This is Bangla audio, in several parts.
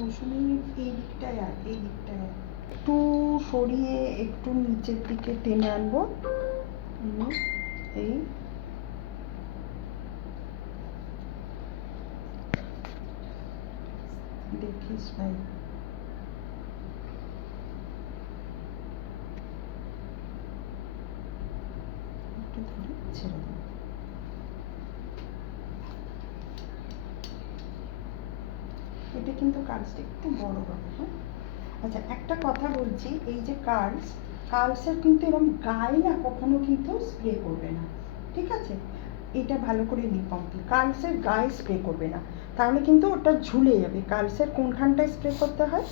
মৌসুমি এই দিকটায় আর এই দিকটায় একটু সরিয়ে একটু নিচের দিকে টেনে আনবো। এই দেখিস ভাই, একটু ধরে ছেড়ে দেবো। এটা কিন্তু কাজটা একটু বড় হবে। হ্যাঁ, আচ্ছা একটা কথা বলছি, এই যে কার্লসের কিন্তু এরকম গায়ে না কখনো কিন্তু স্প্রে করবে না, ঠিক আছে? এটা ভালো করে কমপ্লিট, কার্লসের গায়ে স্প্রে করবে না, তাহলে কিন্তু ওটা ঝুলে যাবে। কার্লসের কোনখানটায় স্প্রে করতে হয়?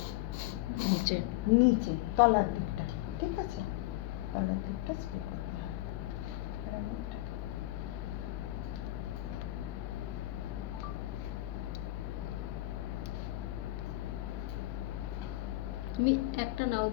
নিচে, নিচে তলার দিকটা, ঠিক আছে? তলার দিকটা স্প্রে করতে হয়। তুমি একটা নাও।